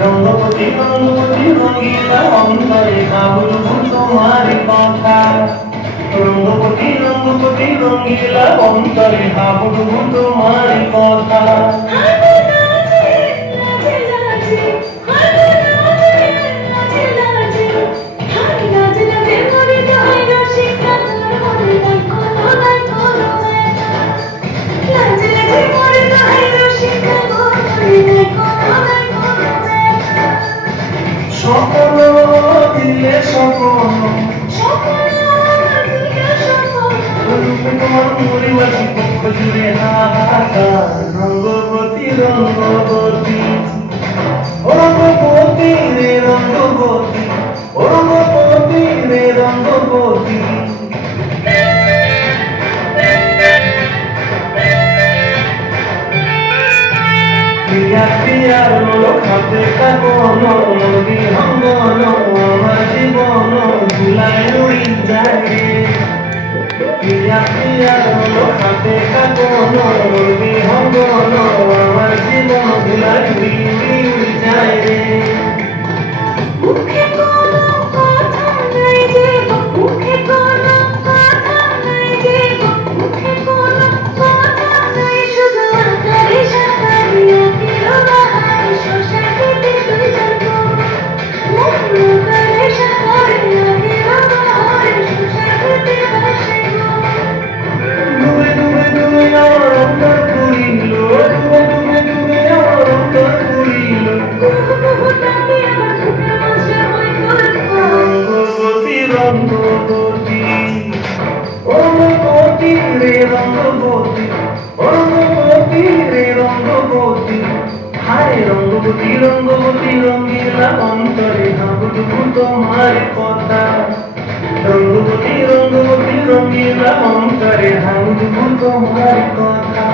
রঙ্গপতি রঙ্গপতি রঙ্গিলা অন্তরে ভাবুল তোমারি কথা রঙ্গপতি রঙ্গপতি রঙ্গিলা অন্তরে ভাবুল তোমারি কথা সকল দিলে সকল তোমার পরিবাসী পক্ষ জুড়ে হাহাকার রঙ্গবতী রঙ্গবতী রঙ্গবতী রে রঙ্গবতী রঙ্গবতী রে রঙ্গবতী প্রিয়ার হাতে কাপন নদী হঙ্গন আমার জীবন ভুলাই উড়ি যায় প্রিয়ার হাতে কাপন নদী হঙ্গন আমার জীবন ভুলাই উড়ি যায় রে রঙ্গবতী রঙ্গবতী রঙ্গিলা অন্তরে ভাবুল তোমার কথা রঙ্গবতী রঙ্গবতী রঙ্গিলা অন্তরে ভাবুল তোমার কথা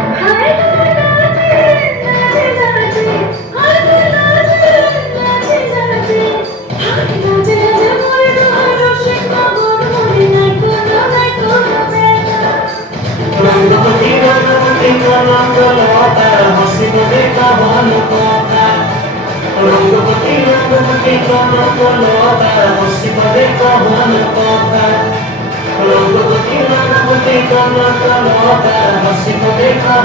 রঙ্গবতী রঙ্গবতী কনকলতা হাসিব দেখা ভালো কথা রঙ্গবতী রঙ্গবতী কনকলতা হাসিব দেখা ভালো কথা রঙ্গবতী রঙ্গবতী কনকলতা হাসিব দেখা